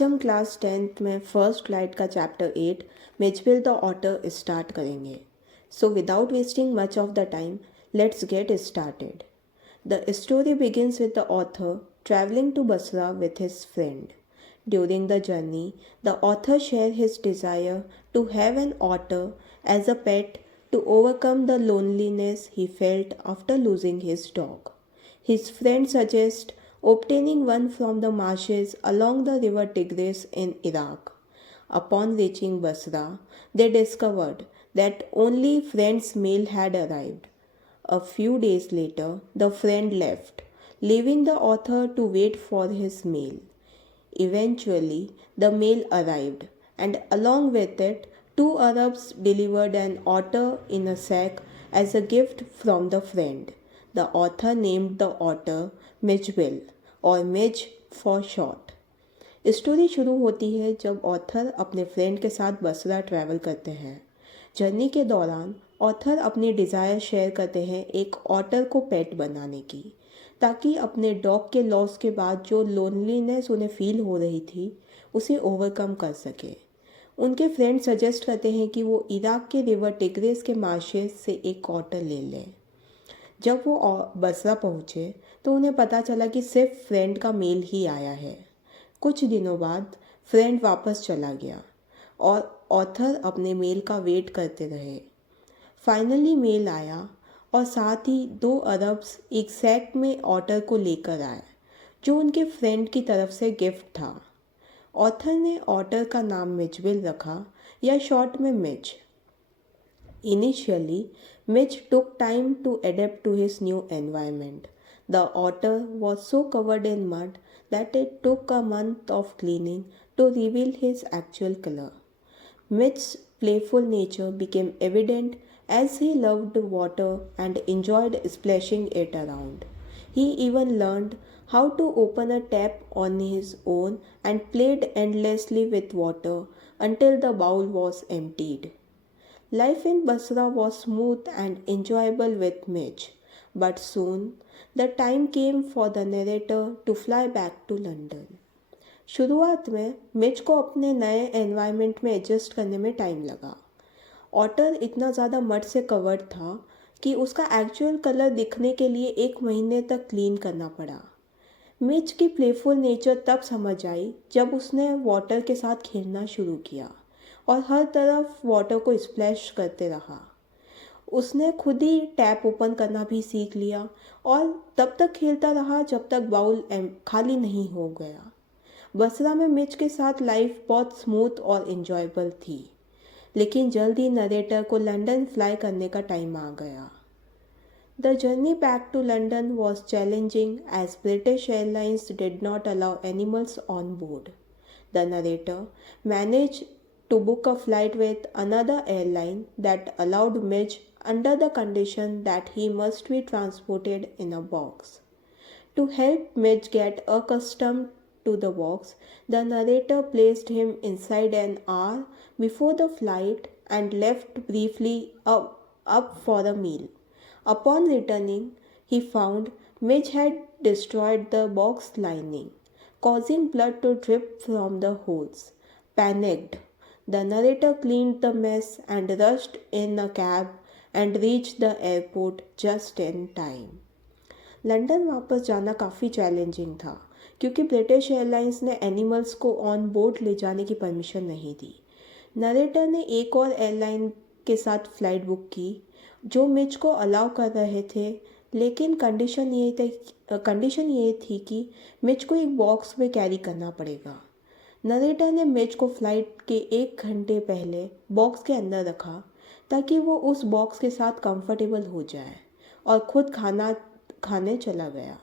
आज हम class 10th में फर्स्ट फ्लाइट का चैप्टर 8 मिचविल द ऑटर स्टार्ट करेंगे. So without wasting much of the time let's get started. The story begins with the author traveling to Basra with his friend. During the journey, the author shares his desire to have an otter as a pet to overcome the loneliness he felt after losing his dog. His friend suggests obtaining one from the marshes along the river Tigris in Iraq. Upon reaching Basra, they discovered that only friend's mail had arrived. A few days later, the friend left, leaving the author to wait for his mail. Eventually, the mail arrived, and along with it, two Arabs delivered an otter in a sack as a gift from the friend. The author named the otter मिचविल और Mitch for short. Story शुरू होती है जब author अपने friend के साथ Basra travel करते हैं. जर्नी के दौरान ऑथर अपनी डिज़ायर शेयर करते हैं एक ऑटर को पेट बनाने की, ताकि अपने डॉग के लॉस के बाद जो लोनलीनेस उन्हें फील हो रही थी उसे ओवरकम कर सके. उनके फ्रेंड सजेस्ट करते हैं कि वो इराक के रिवर टिग्रिस के मार्शेस से एक ऑटर ले लें. जब वो बसरा पहुँचे तो उन्हें पता चला कि सिर्फ फ्रेंड का मेल ही आया है. कुछ दिनों बाद फ्रेंड वापस चला गया और ऑथर अपने मेल का वेट करते रहे. फाइनली मेल आया और साथ ही दो अरब्स एक सैक में ऑटर को लेकर आए जो उनके फ्रेंड की तरफ से गिफ्ट था. ऑथर ने ऑटर का नाम मिचविल रखा या शॉर्ट में Mitch. Initially, Mitch took time to adapt to his new environment. The otter was so covered in mud that it took a month of cleaning to reveal his actual color. Mitch's playful nature became evident as he loved water and enjoyed splashing it around. He even learned how to open a tap on his own and played endlessly with water until the bowl was emptied. Life in Basra was smooth and enjoyable with Mitch, but soon the time came for the narrator to fly back to London. शुरुआत में Mitch को अपने नए environment में adjust करने में time लगा. Otter इतना ज़्यादा मड से कवर्ड था कि उसका एक्चुअल कलर दिखने के लिए 1 महीने तक क्लीन करना पड़ा. मिच की प्लेफुल नेचर तब समझ आई जब उसने वाटर के साथ खेलना शुरू किया और हर तरफ वाटर को स्प्लैश करते रहा. उसने खुद ही टैप ओपन करना भी सीख लिया और तब तक खेलता रहा जब तक बाउल खाली नहीं हो गया. बसरा में मिच के साथ लाइफ बहुत स्मूथ और इन्जॉयबल थी, लेकिन जल्द ही नरेटर को लंदन फ्लाई करने का टाइम आ गया. The journey back to London was challenging as British Airlines did not allow animals on board. The narrator managed to book a flight with another airline that allowed Mitch under the condition that he must be transported in a box. To help Mitch get accustomed to the box, the narrator placed him inside an hour before the flight and left briefly up for a meal. Upon returning, he found Mitch had destroyed the box lining, causing blood to drip from the holes. Panicked, the narrator cleaned the mess and rushed in a cab and reached the airport just in time. London वापस जाना काफ़ी challenging था क्योंकि British airlines ने animals को on board ले जाने की परमिशन नहीं दी. नरेटर ने एक और एयरलाइन के साथ फ़्लाइट बुक की जो मिच को अलाउ कर रहे थे, लेकिन कंडीशन ये थी कि मिच को एक बॉक्स में कैरी करना पड़ेगा. नरेटर ने मिच को फ्लाइट के 1 घंटे पहले बॉक्स के अंदर रखा ताकि वो उस बॉक्स के साथ कंफर्टेबल हो जाए और खुद खाना खाने चला गया.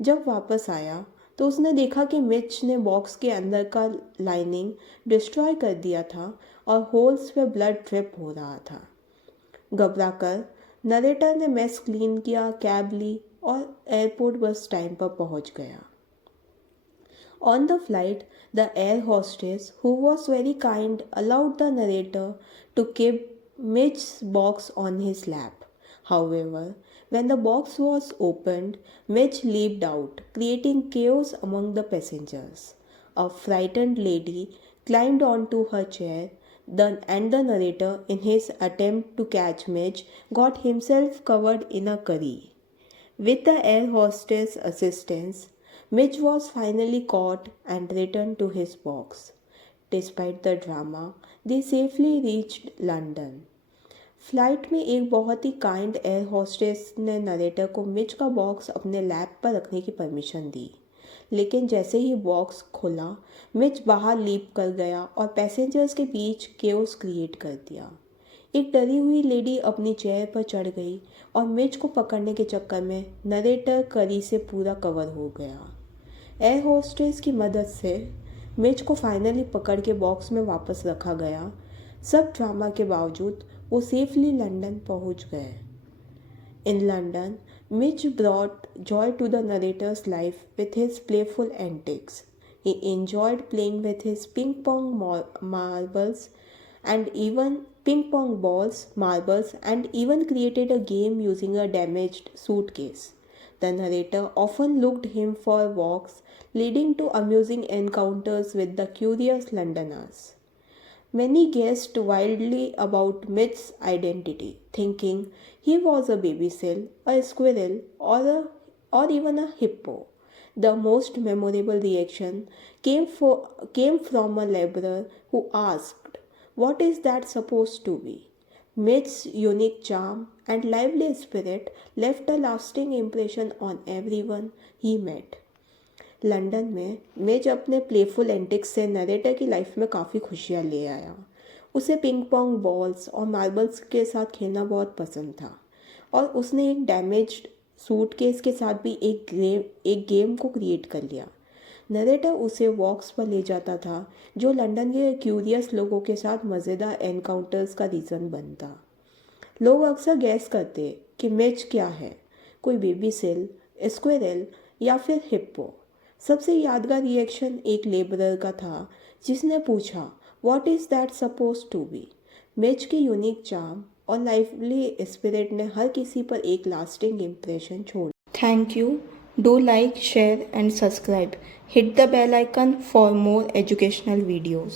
जब वापस आया तो उसने देखा कि मिच ने बॉक्स के अंदर का लाइनिंग डिस्ट्रॉय कर दिया था और होल्स पे ब्लड ड्रिप हो रहा था. घबराकर नरेटर ने मेस क्लीन किया, कैब ली और एयरपोर्ट बस टाइम पर पहुंच गया. On the flight, the air hostess, who was very kind, allowed the narrator to keep Mitch's box on his lap. However, when the box was opened, Mitch leaped out, creating chaos among the passengers. a frightened lady climbed onto her chair, and the narrator, in his attempt to catch Midge, got himself covered in a curry. With the air hostess' assistance, Midge was finally caught and returned to his box. Despite the drama, they safely reached London. Flight में एक बहुत ही kind air hostess ने narrator को Mitch का box अपने lap पर रखने की परमिशन दी, लेकिन जैसे ही बॉक्स खुला, मिच बाहर लीप कर गया और पैसेंजर्स के बीच केओस क्रिएट कर दिया। एक डरी हुई लेडी अपनी चेयर पर चढ़ गई और मिच को पकड़ने के चक्कर में नरेटर करी से पूरा कवर हो गया। एयर होस्टेस की मदद से मिच को फाइनली पकड़ के बॉक्स में वापस रखा गया। सब ड्रामा के बावजूद वो सेफली लंदन पहुंच गए। In London, Mitch brought joy to the narrator's life with his playful antics. He enjoyed playing with his ping pong balls, and even created a game using a damaged suitcase. The narrator often looked him for walks, leading to amusing encounters with the curious Londoners. Many guessed wildly about Mitch's identity, thinking he was a baby seal, a squirrel, or even a hippo. The most memorable reaction came from a laborer who asked, "What is that supposed to be?" Mitch's unique charm and lively spirit left a lasting impression on everyone he met. London में Mitch अपने playful antics से narrator की life में काफ़ी खुशियाँ ले आया। उसे पिंग पोंग बॉल्स और मार्बल्स के साथ खेलना बहुत पसंद था, और उसने एक डैमेज्ड सूटकेस के साथ भी एक गेम को क्रिएट कर लिया। नरेटर उसे वॉक्स पर ले जाता था, जो लंदन के क्यूरियस लोगों के साथ मज़ेदार एनकाउंटर्स का रीज़न बनता। लोग अक्सर गैस करते कि मिच क्या है, कोई बेबी सेल, स्क्विरल या फिर हिप्पो। सबसे यादगार रिएक्शन एक लेबरर का था, जिसने पूछा, "What is that supposed to be?" Mitch की यूनिक चार्म और लाइवली स्पिरिट ने हर किसी पर एक लास्टिंग इम्प्रेशन छोड़ा। Thank you. Do like, share and subscribe. Hit the bell icon for more educational videos.